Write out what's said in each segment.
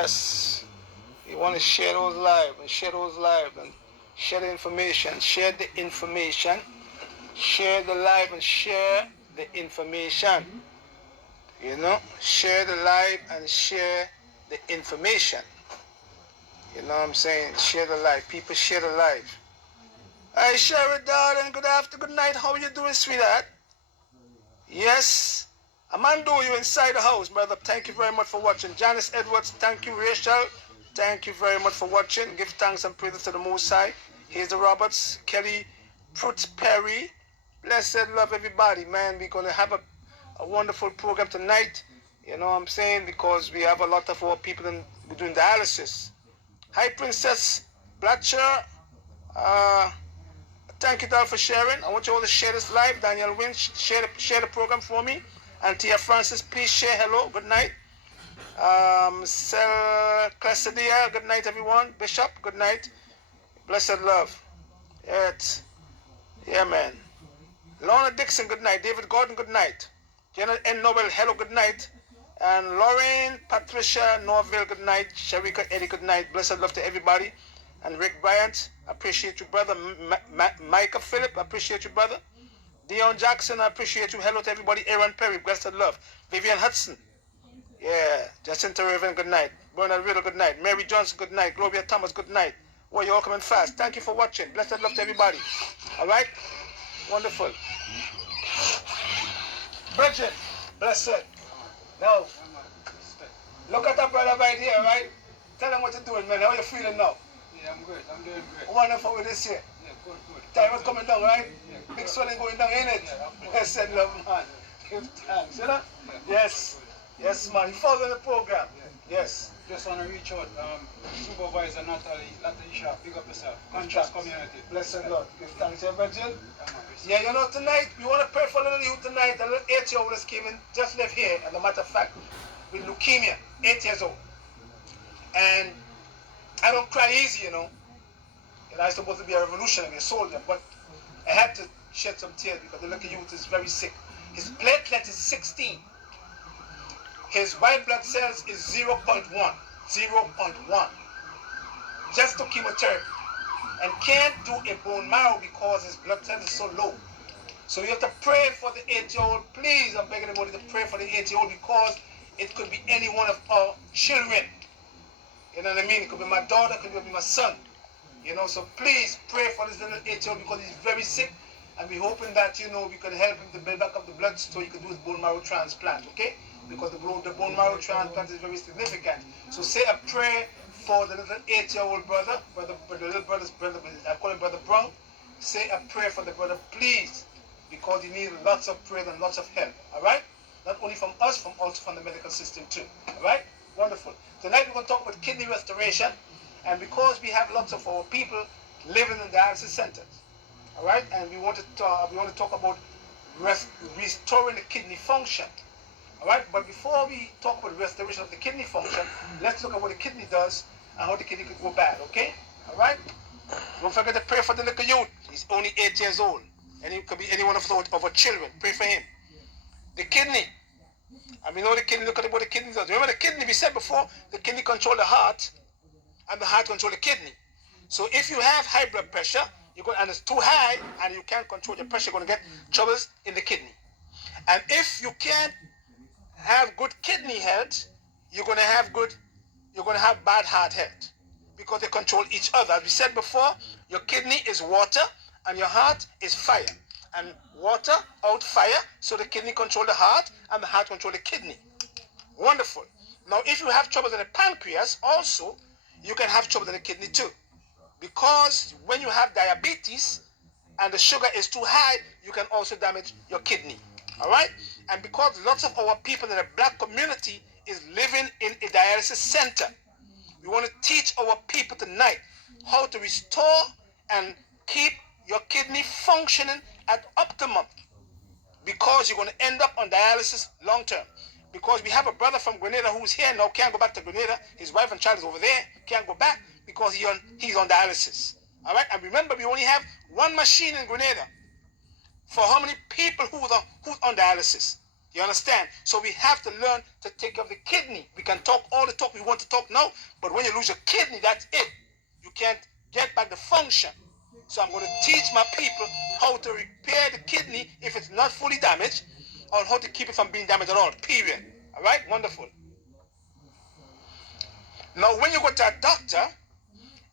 Yes. You want to share those live and share those live and share the information. Share the information. Share the live and share the information. You know, share the live and share the information. You know what I'm saying? Share the live. People share the live. Hey, Sherry, darling. Good afternoon, good night. How are you doing, sweetheart? Yes. Amando, you inside the house, brother. Thank you very much for watching. Janice Edwards, thank you. Rachel, thank you very much for watching. Give thanks and praises to the Most High. Here's the Roberts, Kelly, Pruitt Perry. Blessed love, everybody, man. We're going to have a wonderful program tonight. You know what I'm saying? Because we have a lot of our people doing dialysis. Hi, Princess Blatcher. Thank you, Dal, for sharing. I want you all to share this live. Daniel Wynn, share the program for me. And Tia Francis, please share. Hello, good night. Sel Classidia, good night, everyone. Bishop, good night. Blessed love. Yeah, man. Lorna Dixon, good night. David Gordon, good night. Janet N. Nobel, hello, good night. And Lauren, Patricia, Norville, good night. Sharika, Eddie, good night. Blessed love to everybody. And Rick Bryant, appreciate you, brother. Micah Phillip, appreciate you, brother. Dion Jackson, I appreciate you. Hello to everybody. Aaron Perry, blessed love. Vivian Hudson, yeah. Jacinta Raven, good night. Bernard Riddle, good night. Mary Johnson, good night. Gloria Thomas, good night. Well, you're all coming fast. Thank you for watching. Blessed love to everybody. All right? Wonderful. Bridget, blessed. Now, look at that brother right here, right? Tell him what you're doing, man. How are you feeling now? Yeah, I'm good. I'm doing great. Wonderful with this here. Yeah, good. Time was coming down, right? Yeah, big swelling going down, ain't it? Yeah, Blessed love, man. Give thanks, you know? Yes. Yes, man. You follow the program. Yes. Just want to reach out. Supervisor Natalie Sharp, pick up yourself. Conscious community. Blessed Lord. Give thanks, Virgil. Yeah, you know, tonight, we want to pray for a little youth tonight. A little 8-year-old just came in, just left here, as a matter of fact, with leukemia, 8 years old. And I don't cry easy, you know. And I'm supposed to be a revolutionary, a soldier, but I had to shed some tears because the little youth is very sick. His platelet is 16. His white blood cells is 0.1. 0.1. Just took chemotherapy. And can't do a bone marrow because his blood cells is so low. So you have to pray for the 8-year-old. Please, I'm begging everybody to pray for the 8-year-old because it could be any one of our children. You know what I mean? It could be my daughter, it could be my son. You know, so please pray for this little 8-year-old because he's very sick. And we're hoping that, you know, we can help him to build back up the blood so he can do his bone marrow transplant, okay? Because the bone marrow transplant is very significant. So say a prayer for the little 8-year-old brother, the little brother's brother, I call him Brother Brown. Say a prayer for the brother, please, because he needs lots of prayer and lots of help, all right? Not only from us, also from the medical system too, all right? Wonderful. Tonight we're going to talk about kidney restoration, and because we have lots of our people living in dialysis centers, all right, and we want to talk about restoring the kidney function, all right. But before we talk about restoration of the kidney function, let's look at what the kidney does and how the kidney could go bad, okay? All right. Don't forget to pray for the little youth. He's only 8 years old, and he could be any one of our children. Pray for him. The kidney. And we know the kidney. Look at what the kidney does. Remember the kidney. We said before, the kidney control the heart, and the heart control the kidney. So if you have high blood pressure, and it's too high, and you can't control your pressure, you're going to get troubles in the kidney. And if you can't have good kidney health, you're going to have bad heart health, because they control each other. As we said before, your kidney is water, and your heart is fire. And water out fire, so the kidney control the heart, and the heart control the kidney. Wonderful. Now, if you have troubles in the pancreas, also, you can have trouble in the kidney too. Because when you have diabetes and the sugar is too high, you can also damage your kidney. All right? And because lots of our people in the black community is living in a dialysis center, we want to teach our people tonight how to restore and keep your kidney functioning at optimum, because you're going to end up on dialysis long term. Because we have a brother from Grenada who's here now, can't go back to Grenada. His wife and child is over there, can't go back because he's on dialysis. All right, and remember, we only have one machine in Grenada for how many people who's on dialysis. You understand? So we have to learn to take care of the kidney. We can talk all the talk we want to talk now, but when you lose your kidney, that's it. You can't get back the function. So I'm going to teach my people how to repair the kidney if it's not fully damaged, or how to keep it from being damaged at all, period. All right? Wonderful. Now, when you go to a doctor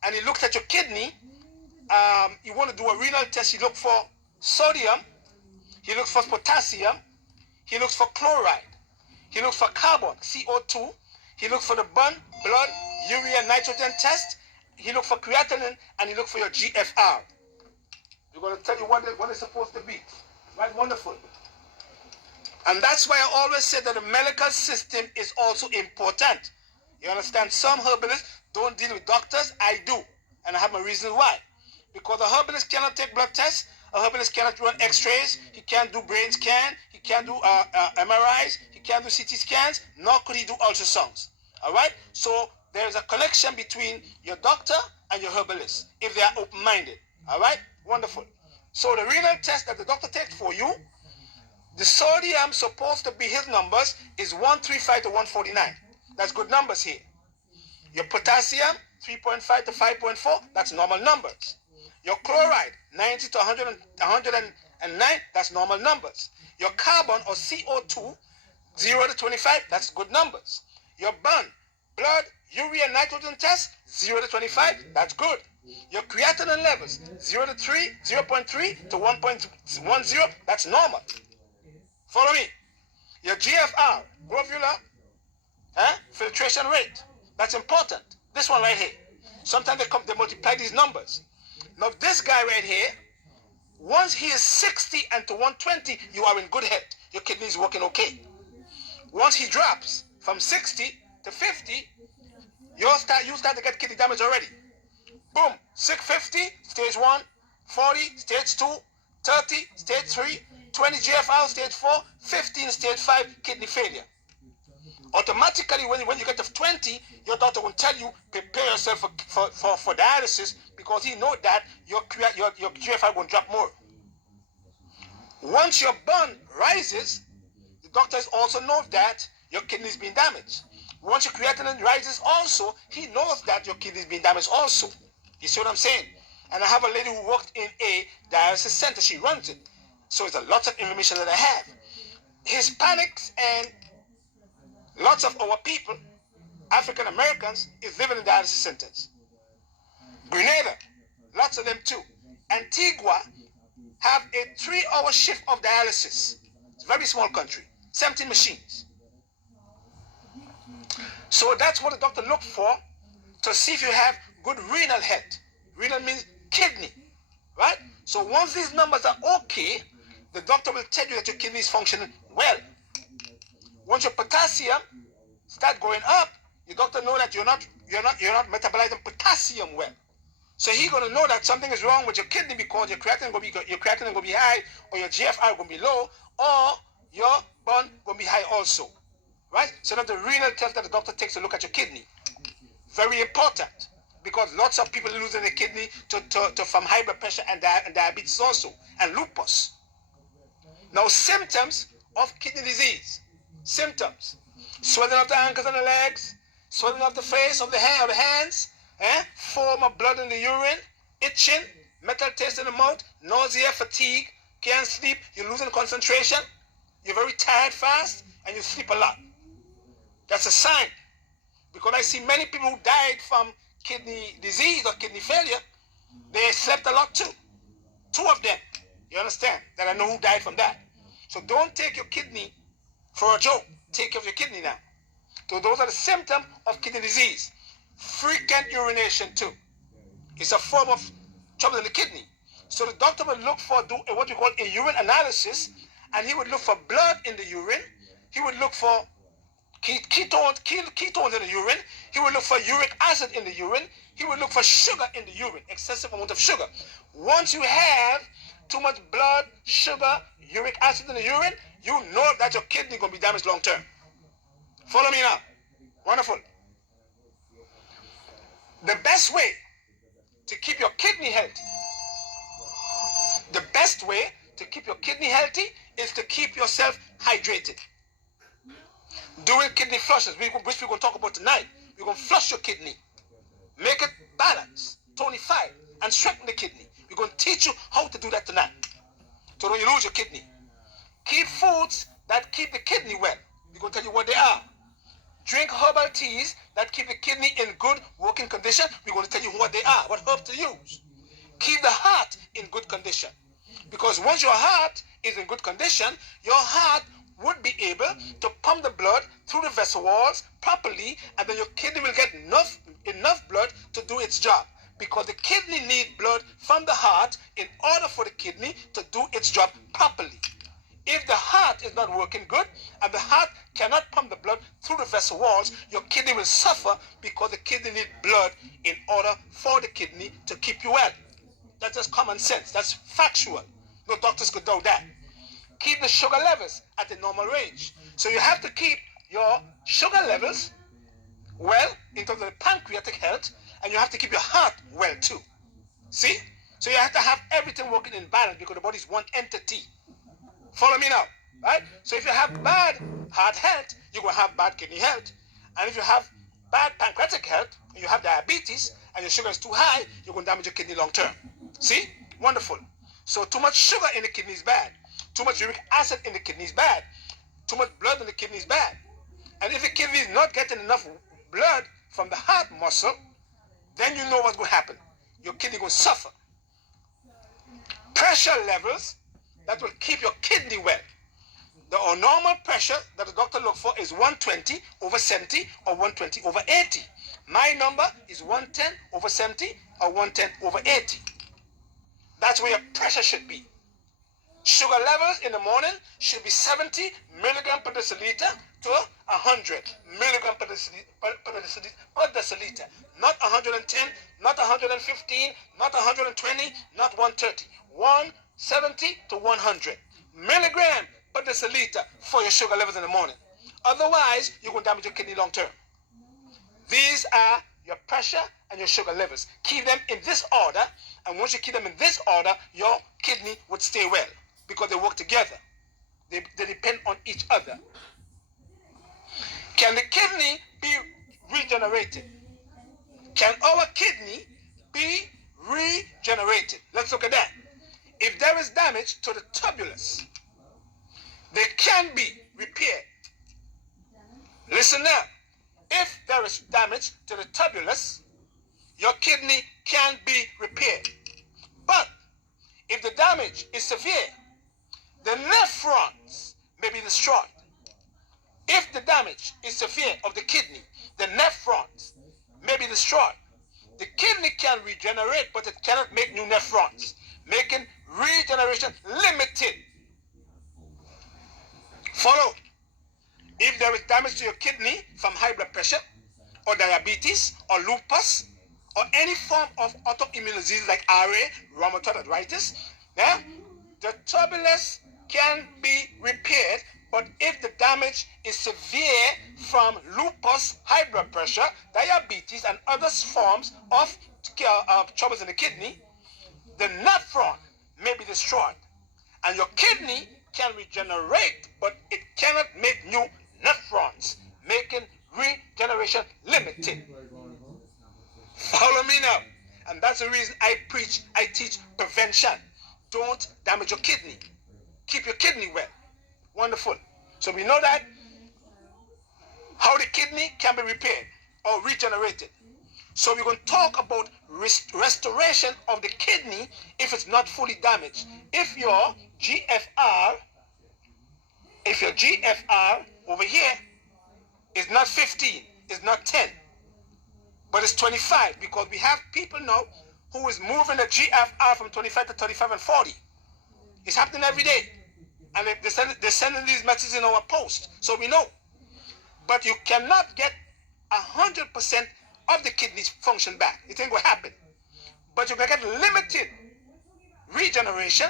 and he looks at your kidney, you want to do a renal test. He looks for sodium, he looks for potassium, he looks for chloride, he looks for carbon, CO2, he looks for the blood, urea, nitrogen test, he looks for creatinine, and he looks for your GFR. We're going to tell you what it's supposed to be. Right? Wonderful. And that's why I always say that the medical system is also important. You understand? Some herbalists don't deal with doctors. I do. And I have my reasons why. Because a herbalist cannot take blood tests. A herbalist cannot run x-rays. He can't do brain scan. He can't do MRIs. He can't do CT scans. Nor could he do ultrasounds. All right? So there is a connection between your doctor and your herbalist if they are open-minded. All right? Wonderful. So the renal test that the doctor takes for you, the sodium supposed to be his numbers is 135 to 149. That's good numbers here. Your potassium, 3.5 to 5.4, that's normal numbers. Your chloride, 90 to 109, that's normal numbers. Your carbon or CO2, 0 to 25, that's good numbers. Your blood, urea, nitrogen test, 0 to 25, that's good. Your creatinine levels, 0 to 3, 0.3 to 1.10, that's normal. Follow me. Your GFR, glomerular filtration rate, that's important. This one right here. Sometimes they multiply these numbers. Now this guy right here, once he is 60 and to 120, you are in good health. Your kidney is working okay. Once he drops from 60 to 50, you start to get kidney damage already. Boom, 650, stage 1, 40, stage 2, 30, stage 3, 20 GFR, stage 4, 15, stage 5, kidney failure. Automatically, when you get to 20, your doctor will tell you, prepare yourself for dialysis, because he knows that your GFR will drop more. Once your burn rises, the doctors also know that your kidney is being damaged. Once your creatinine rises also, he knows that your kidney is being damaged also. You see what I'm saying? And I have a lady who worked in a dialysis center. She runs it. So it's a lot of information that I have. Hispanics and lots of our people, African Americans, is living in dialysis centers. Grenada, lots of them too. Antigua have a 3-hour shift of dialysis. It's a very small country. 17 machines. So that's what the doctor looks for, to see if you have good renal health. Renal means kidney, right? So once these numbers are okay, the doctor will tell you that your kidney is functioning well. Once your potassium start going up, your doctor know that you're not metabolizing potassium well. So he's gonna know that something is wrong with your kidney, because your creatinine gonna be high, or your GFR gonna be low, or your burn gonna be high also, right? So that's the renal test that the doctor takes a look at your kidney. Very important, because lots of people are losing their kidney from high blood pressure and diabetes also, and lupus. Now, symptoms of kidney disease. Symptoms: swelling of the ankles and the legs, swelling of the face, of the hair, of the hands, form of blood in the urine, itching, metal taste in the mouth, nausea, fatigue, can't sleep, you're losing concentration, you're very tired fast, and you sleep a lot. That's a sign. Because I see many people who died from kidney disease or kidney failure, they slept a lot too. 2 of them, you understand, that I know who died from that. So don't take your kidney for a joke. Take care of your kidney now. So those are the symptoms of kidney disease. Frequent urination too. It's a form of trouble in the kidney. So the doctor will look for what we call a urine analysis, and he would look for blood in the urine. He would look for ketones in the urine. He would look for uric acid in the urine. He would look for sugar in the urine, excessive amount of sugar. Once you have too much blood, sugar, uric acid in the urine, you know that your kidney is going to be damaged long term. Follow me now. Wonderful. The best way to keep your kidney healthy, the best way to keep your kidney healthy is to keep yourself hydrated. Doing kidney flushes, which we're going to talk about tonight. We're going to flush your kidney. Make it balanced, tonify, and strengthen the kidney. We're going to teach you how to do that tonight. So don't you lose your kidney. Keep foods that keep the kidney well. We're going to tell you what they are. Drink herbal teas that keep the kidney in good working condition. We're going to tell you what they are, what herbs to use. Keep the heart in good condition. Because once your heart is in good condition, your heart would be able to pump the blood through the vessel walls properly, and then your kidney will get enough blood to do its job. Because the kidney needs blood from the heart in order for the kidney to do its job properly. If the heart is not working good and the heart cannot pump the blood through the vessel walls, your kidney will suffer because the kidney needs blood in order for the kidney to keep you well. That's just common sense. That's factual. No doctors could do that. Keep the sugar levels at the normal range. So you have to keep your sugar levels well in terms of the pancreatic health, and you have to keep your heart well too. See? So you have to have everything working in balance because the body is one entity. Follow me now, right? So if you have bad heart health, you're going to have bad kidney health. And if you have bad pancreatic health, and you have diabetes, and your sugar is too high, you're going to damage your kidney long term. See? Wonderful. So too much sugar in the kidney is bad. Too much uric acid in the kidney is bad. Too much blood in the kidney is bad. And if the kidney is not getting enough blood from the heart muscle, then you know what's going to happen. Your kidney will suffer. Pressure levels that will keep your kidney well. The normal pressure that the doctor looks for is 120 over 70 or 120 over 80. My number is 110 over 70 or 110 over 80. That's where your pressure should be. Sugar levels in the morning should be 70 milligram per deciliter to 100 milligram per deciliter. Not 110, not 115, not 120, not 130. 170 to 100 milligram per deciliter for your sugar levels in the morning. Otherwise, you're going to damage your kidney long term. These are your pressure and your sugar levels. Keep them in this order, and once you keep them in this order, your kidney would stay well because they work together. They depend on each other. Can the kidney be regenerated? Can our kidney be regenerated? Let's look at that. If there is damage to the tubulus, they can be repaired. Listen now. If there is damage to the tubulus, your kidney can be repaired. But if the damage is severe, the nephrons may be destroyed. If the damage is severe of the kidney, the nephrons may be destroyed. The kidney can regenerate, but it cannot make new nephrons, making regeneration limited. Follow. If there is damage to your kidney from high blood pressure or diabetes or lupus or any form of autoimmune disease like RA, rheumatoid arthritis, the tubulus can be repaired, but if the damage is severe from lupus, high blood pressure, diabetes, and other forms of troubles in the kidney, the nephron may be destroyed. And your kidney can regenerate, but it cannot make new nephrons, making regeneration limited. Follow me now. And that's the reason I teach prevention. Don't damage your kidney. Keep your kidney well. Wonderful. So we know that how the kidney can be repaired or regenerated. So we're going to talk about restoration of the kidney if it's not fully damaged. If your GFR over here is not 15, is not 10, but it's 25, because we have people now who is moving the GFR from 25 to 35 and 40. It's happening every day. And they're sending these messages in our post, so we know. But you cannot get 100% of the kidneys function back. It ain't going to happen. But you can get limited regeneration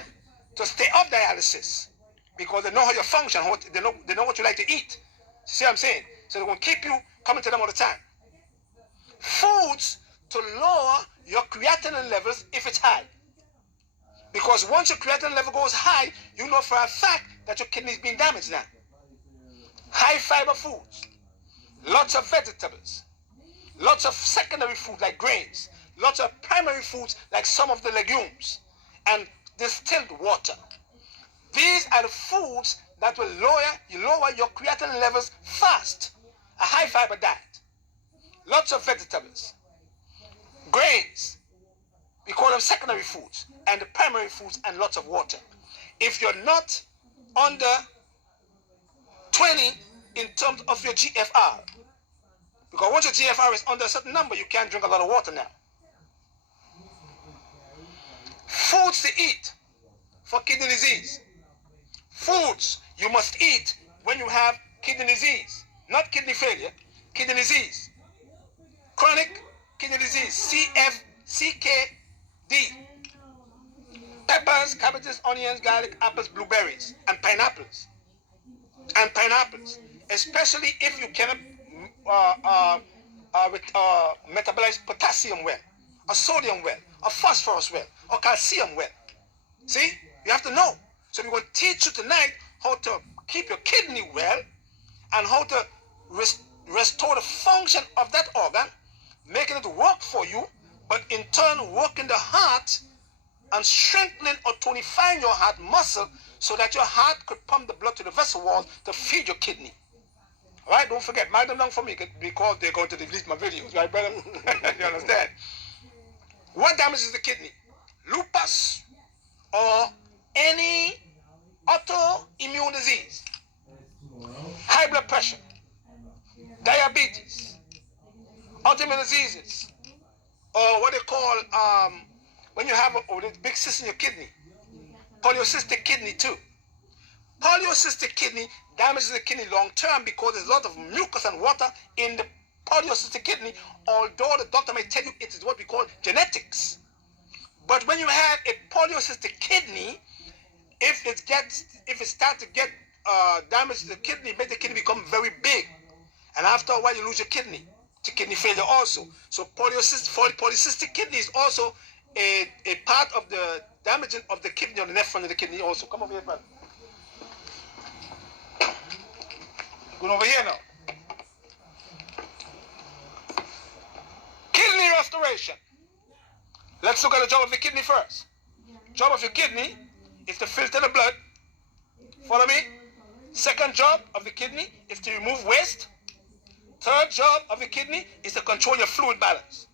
to stay off dialysis, because they know how you function, they know what you like to eat. See what I'm saying? So they're going to keep you coming to them all the time. Foods to lower your creatinine levels if it's high. Because once your creatinine level goes high, you know for a fact that your kidney is being damaged now. high fiber foods, lots of vegetables, lots of secondary food like grains, lots of primary foods like some of the legumes, and distilled water. These are the foods that will lower your creatine levels fast. A high fiber diet, lots of vegetables, grains, we call them secondary foods, and the primary foods, and lots of water. If you're not under 20 in terms of your GFR, because once your GFR is under a certain number, you can't drink a lot of water now. Foods to eat for kidney disease. Foods you must eat when you have kidney disease. Not kidney failure, kidney disease. Chronic kidney disease, CKD. Peppers, cabbages, onions, garlic, apples, blueberries, and pineapples. And pineapples. Especially if you cannot metabolize potassium well, or sodium well, or phosphorus well, or calcium well. See? You have to know. So we're going to teach you tonight how to keep your kidney well and how to restore the function of that organ, making it work for you, but in turn working the heart and strengthening or tonifying your heart muscle so that your heart could pump the blood to the vessel wall to feed your kidney. All right, don't forget, mark them down for me because they're going to delete my videos, right, brother? You understand? What damages the kidney? Lupus or any autoimmune disease, high blood pressure, diabetes, autoimmune diseases, or what they call, when you have a big cyst in your kidney, polycystic kidney too. Polycystic kidney damages the kidney long term because there's a lot of mucus and water in the polycystic kidney, although the doctor may tell you it is what we call genetics. But when you have a polycystic kidney, if it starts to get damage to the kidney, it makes the kidney become very big. And after a while, you lose your kidney to kidney failure also. So polycystic kidney is also a part of the damaging of the kidney or the nephron of the kidney also. Come over here, brother. Going over here now. Kidney restoration. Let's look at the job of the kidney first. Job of your kidney is to filter the blood. Follow me? Second job of the kidney is to remove waste. Third job of the kidney is to control your fluid balance.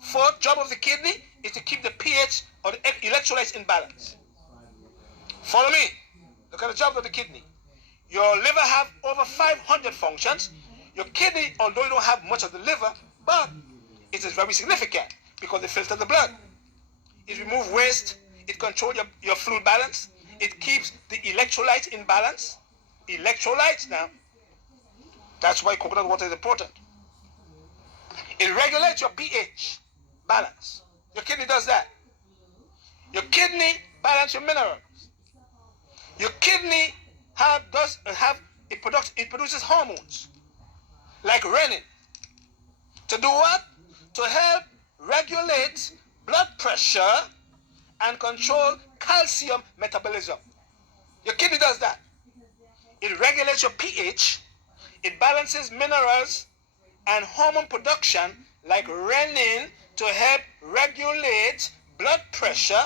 Fourth job of the kidney is to keep the pH or the electrolytes in balance. Follow me? Look at the job of the kidney. Your liver have over 500 functions. Your kidney, although you don't have much of the liver, but it is very significant because it filters the blood. It removes waste. It controls your fluid balance. It keeps the electrolytes in balance. Electrolytes now. That's why coconut water is important. It regulates your pH balance. Your kidney does that. Your kidney balances your minerals. Your kidney it produces hormones like renin. To do what? To help regulate blood pressure and control calcium metabolism. Your kidney does that. It regulates your pH. It balances minerals and hormone production like renin to help regulate blood pressure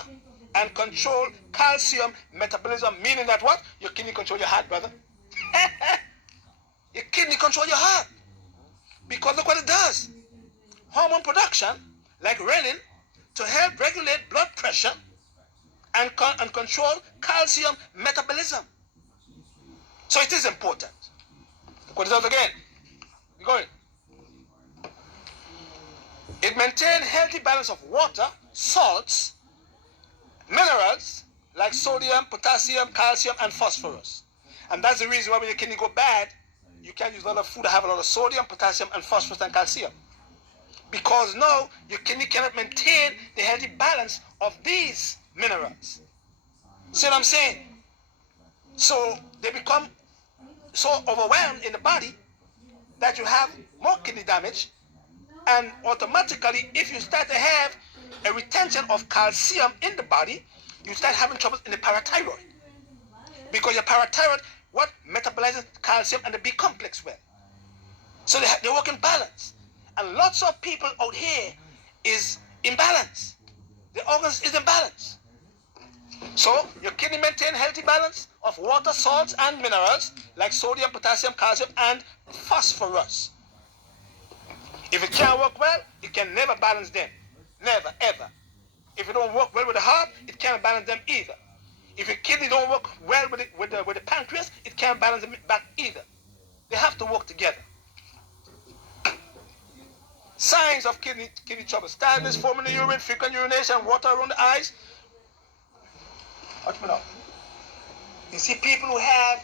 and control calcium metabolism, meaning that what? Your kidney control your heart, brother. Your kidney control your heart. Because look what it does. Hormone production, like renin, to help regulate blood pressure and control calcium metabolism. So it is important. Look what it does again. We're going. It maintains healthy balance of water, salts, minerals like sodium, potassium, calcium, and phosphorus. And that's the reason why when your kidney go bad, you can't use a lot of food that have a lot of sodium, potassium, and phosphorus and calcium. Because now your kidney cannot maintain the healthy balance of these minerals. See what I'm saying? So they become so overwhelmed in the body that you have more kidney damage, and automatically if you start to have a retention of calcium in the body, you start having trouble in the parathyroid. Because your parathyroid, what metabolizes calcium and the B complex well. So they work in balance. And lots of people out here is imbalance. The organs is imbalance. So your kidney maintain healthy balance of water, salts, and minerals like sodium, potassium, calcium, and phosphorus. If it can't work well, it can never balance them. Never, ever. If it don't work well with the heart, it can't balance them either. If your kidney don't work well with the pancreas, it can't balance them back either. They have to work together. Signs of kidney trouble: tiredness, foam in the urine, frequent urination, water around the eyes. Watch me now. You see people who have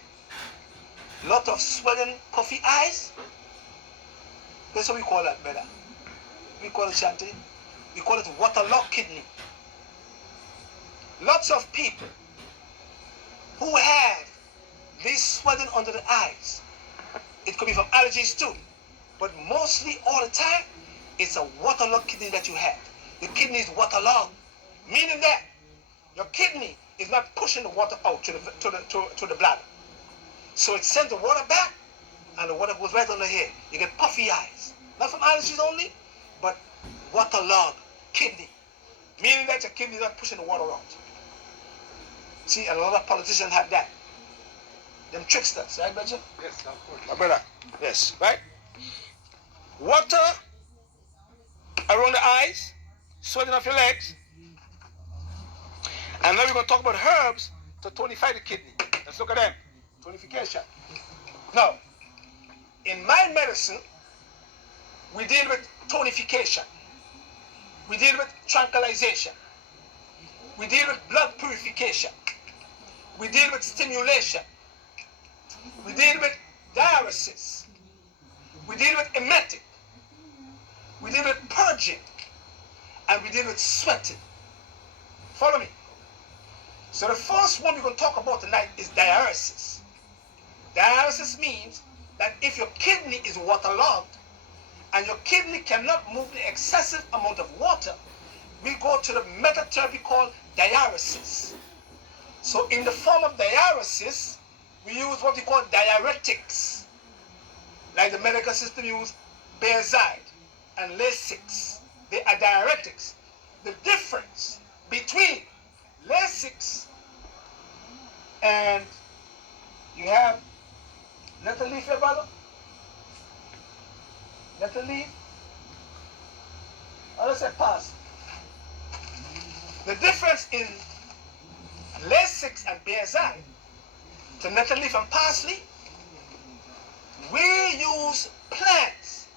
lot of swelling, puffy eyes. That's what we call that, brother. We call it, Shanti, we call it waterlogged kidney. Lots of people who have this swelling under the eyes. It could be from allergies too, but mostly all the time, it's a waterlogged kidney that you have. The kidney is waterlogged, meaning that your kidney is not pushing the water out to the bladder. So it sends the water back, and the water goes right under here. You get puffy eyes, not from allergies only, but waterlogged kidney, meaning that your kidney is not pushing the water out. See, and a lot of politicians have that. Them tricksters, right, brother? Yes, of course. My brother, yes, right? Water around the eyes, swelling of your legs. And now we're going to talk about herbs to tonify the kidney. Let's look at them. Tonification. Now, in mind medicine, we deal with tonification. We deal with tranquilization. We deal with blood purification. We deal with stimulation. We deal with diuresis. We deal with emetic. We deal with purging. And we deal with sweating. Follow me. So the first one we're going to talk about tonight is diuresis. Diuresis means that if your kidney is waterlogged and your kidney cannot move the excessive amount of water, we go to the method therapy called diuresis. So in the form of diuresis, we use what we call diuretics. Like the medical system use Bearzide and Lasix. They are diuretics. The difference between Lasix and you have nettle leaf here, brother? Nettle leaf? Oh, let's say pass. The difference in Lasix and Bearzide to nettle leaf and parsley, we use plants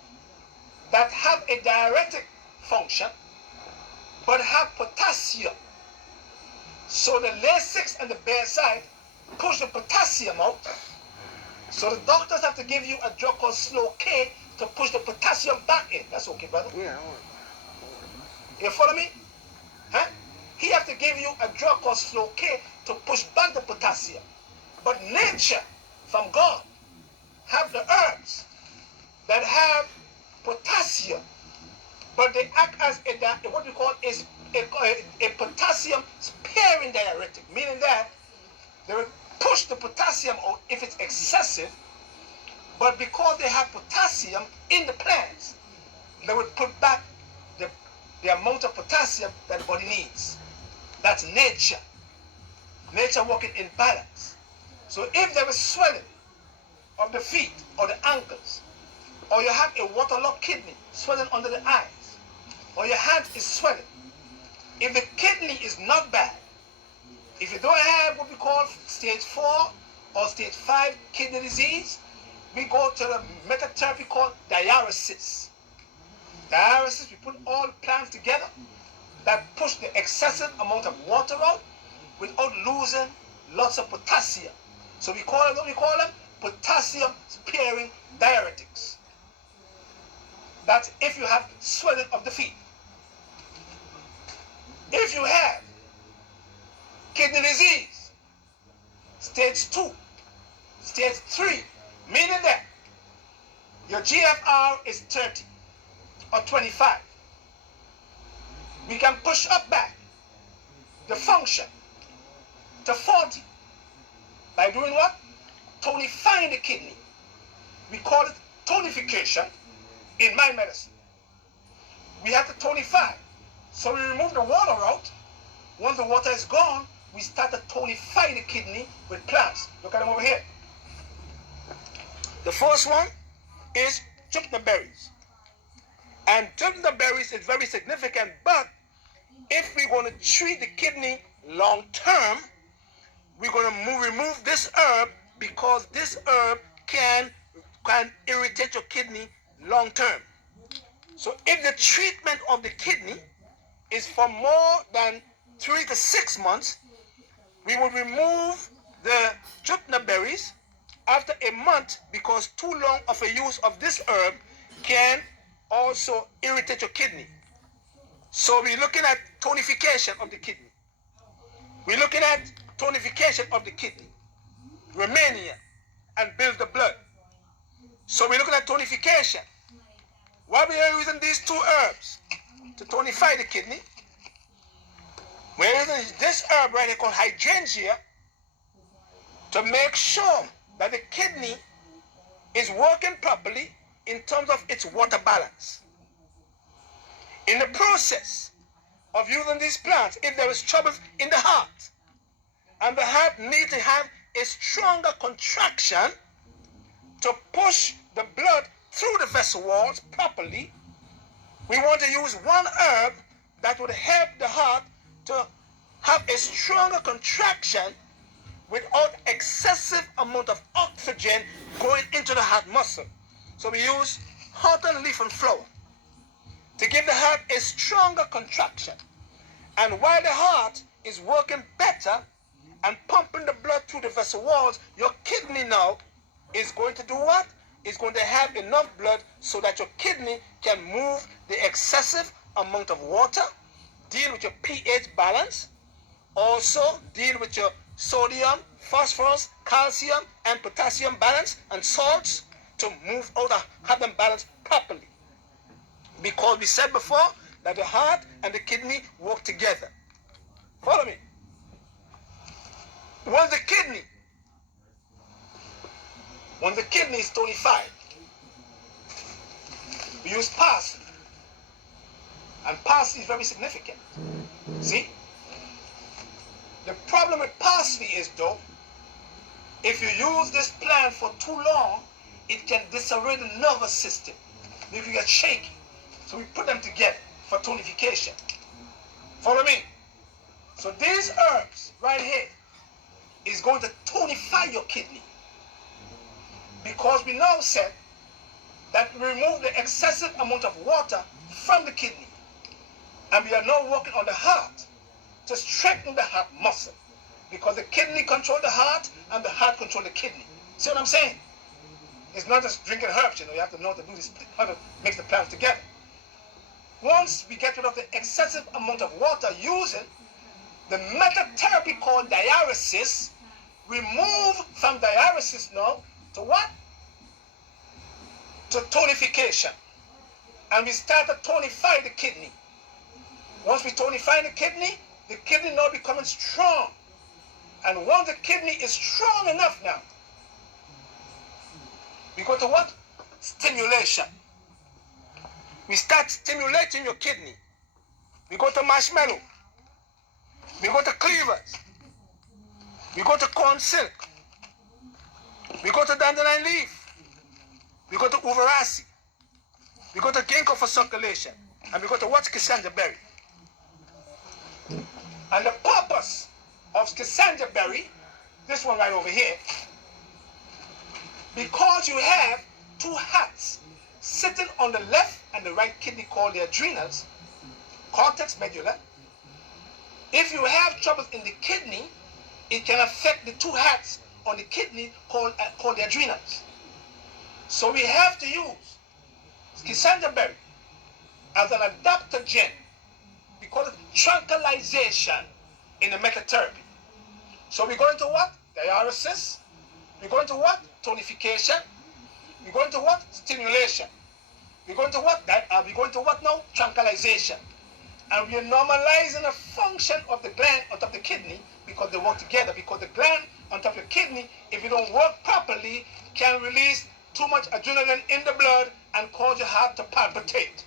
that have a diuretic function but have potassium. So the Lasix and the Bearzide push the potassium out. So the doctors have to give you a drug called Slow K to push the potassium back in. That's okay, brother? Yeah. You follow me? Huh? He have to give you a drug called Slow K to push back the potassium. But nature, from God, have the herbs that have potassium, but they act as what we call a potassium sparing diuretic, meaning that they will push the potassium out if it's excessive, but because they have potassium in the plants, they will put back the amount of potassium that the body needs. That's nature. Nature working in balance. So if there is swelling of the feet or the ankles, or you have a waterlogged kidney swelling under the eyes, or your hand is swelling, if the kidney is not bad, if you don't have what we call stage 4 or stage 5 kidney disease, we go to the method therapy called diuresis. Diuresis, we put all plants together that push the excessive amount of water out without losing lots of potassium. So we call them potassium sparing diuretics. That's if you have swelling of the feet. If you have kidney disease, stage 2, stage 3, meaning that your GFR is 30 or 25, we can push up back the function to 40 by doing what? tonifying the kidney. We call it tonification in my medicine. We have to tonify. So we remove the water out. Once the water is gone, we start to tonify the kidney with plants. Look at them over here. The first one is jupna berries. And jupna berries is very significant, but if we're going to treat the kidney long term, we're going to remove this herb, because this herb can irritate your kidney long term. So if the treatment of the kidney is for more than 3 to 6 months, we will remove the jupna berries after a month, because too long of a use of this herb can also irritate your kidney. So we're looking at tonification of the kidney. We're looking at tonification of the kidney, Romania, and build the blood. So we're looking at tonification. Why we are using these two herbs to tonify the kidney? We're using this herb right here called hydrangea to make sure that the kidney is working properly in terms of its water balance. In the process of using these plants, if there is trouble in the heart, and the heart needs to have a stronger contraction to push the blood through the vessel walls properly, we want to use one herb that would help the heart to have a stronger contraction without excessive amount of oxygen going into the heart muscle. So we use hawthorn leaf and flower to give the heart a stronger contraction. And while the heart is working better and pumping the blood through the vessel walls, your kidney now is going to do what? It's going to have enough blood so that your kidney can move the excessive amount of water, deal with your pH balance, also deal with your sodium, phosphorus, calcium, and potassium balance, and salts, to move out and have them balanced properly. Because we said before that the heart and the kidney work together. Follow me. Once the kidney is tonified, we use parsley. And parsley is very significant. See? The problem with parsley is, though, if you use this plant for too long, it can disarray the nervous system. If you get shaky. So we put them together for tonification. Follow me? So these herbs right here is going to tonify your kidney. Because we now said that we remove the excessive amount of water from the kidney. And we are now working on the heart to strengthen the heart muscle. Because the kidney controls the heart and the heart controls the kidney. See what I'm saying? It's not just drinking herbs, you have to know how to do this, how to mix the plants together. Once we get rid of the excessive amount of water using the method therapy called diuresis, we move from diuresis now to what? To tonification. And we start to tonify the kidney. Once we tonify the kidney now becoming strong. And once the kidney is strong enough now, we go to what? Stimulation. We start stimulating your kidney. We go to marshmallow. We go to cleavers. We go to corn silk. We go to dandelion leaf. We go to uvarasi. We go to ginkgo for circulation. And we go to what's Schisandra berry. And the purpose of Schisandra berry, this one right over here, because you have two hearts sitting on the left and the right kidney called the adrenals, cortex medulla. If you have troubles in the kidney, it can affect the two hearts on the kidney called the adrenals. So we have to use Schisandra berry as an adaptogen. We call it tranquilization in the method therapy. So we're going to what? Diuresis. We're going to what? Tonification. We're going to what? Stimulation. We're going to what? We're going to what now? Tranquilization. And we are normalizing the function of the gland on top of the kidney because they work together. Because the gland on top of the kidney, if you don't work properly, can release too much adrenaline in the blood and cause your heart to palpitate.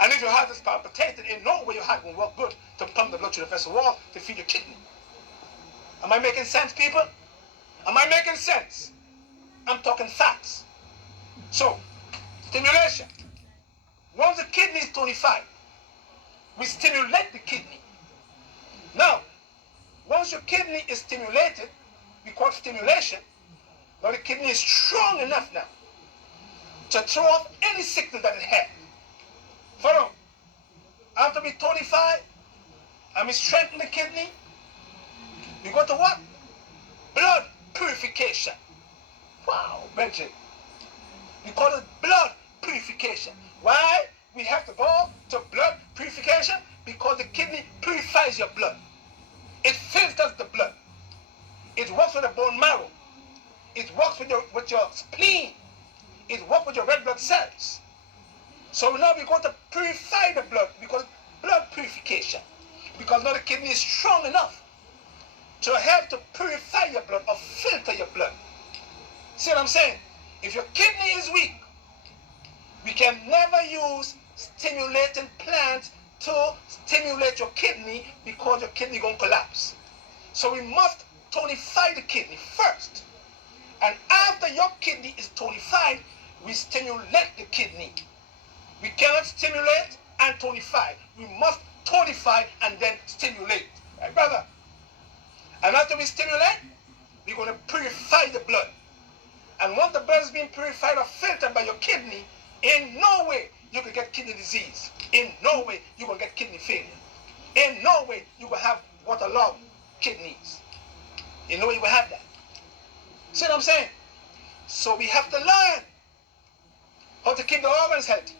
And if your heart is palpitating, in no way your heart will work good to pump the blood through the vessel wall to feed your kidney. Am I making sense, people? Am I making sense? I'm talking facts. So, stimulation. Once the kidney is tonified, we stimulate the kidney. Now, once your kidney is stimulated, we call it stimulation, now the kidney is strong enough now to throw off any sickness that it has. Follow. After we tonify and we strengthen the kidney, we go to what? Blood purification. Wow, Benjamin. We call it blood purification. Why we have to go to blood purification? Because the kidney purifies your blood. It filters the blood. It works with the bone marrow. It works with your spleen. It works with your red blood cells. So now we're going to purify the blood because blood purification. Because now the kidney is strong enough to help to purify your blood or filter your blood. See what I'm saying? If your kidney is weak, we can never use stimulating plants to stimulate your kidney because your kidney is going to collapse. So we must tonify the kidney first. And after your kidney is tonified, we stimulate the kidney. We cannot stimulate and tonify. We must tonify and then stimulate. Right, brother? And after we stimulate, we're going to purify the blood. And once the blood is being purified or filtered by your kidney, in no way you can get kidney disease. In no way you will get kidney failure. In no way you will have waterlogged kidneys. In no way you will have that. See what I'm saying? So we have to learn how to keep the organs healthy.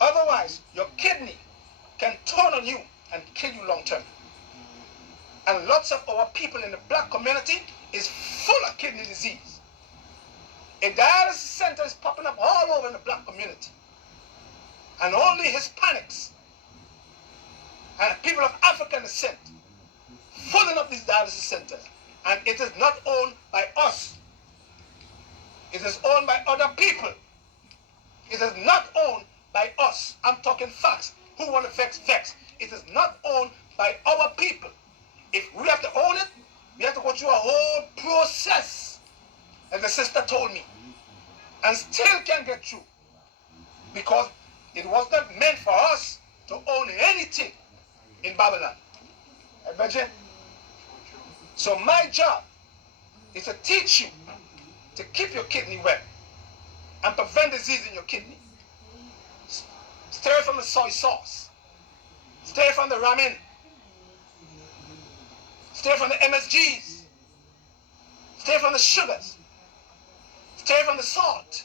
Otherwise, your kidney can turn on you and kill you long term. And lots of our people in the black community is full of kidney disease. A dialysis center is popping up all over in the black community. And only Hispanics and people of African descent filling up these dialysis centers. And it is not owned by us. It is owned by other people. It is not owned by us. I'm talking facts. Who want to vex? It is not owned by our people. If we have to own it, we have to go through a whole process, as the sister told me, and still can't get through. Because it was not meant for us to own anything in Babylon. Imagine. So my job is to teach you to keep your kidney well and prevent disease in your kidney. Stay away from the soy sauce. Stay away from the ramen. Stay away from the MSGs. Stay away from the sugars. Stay away from the salt.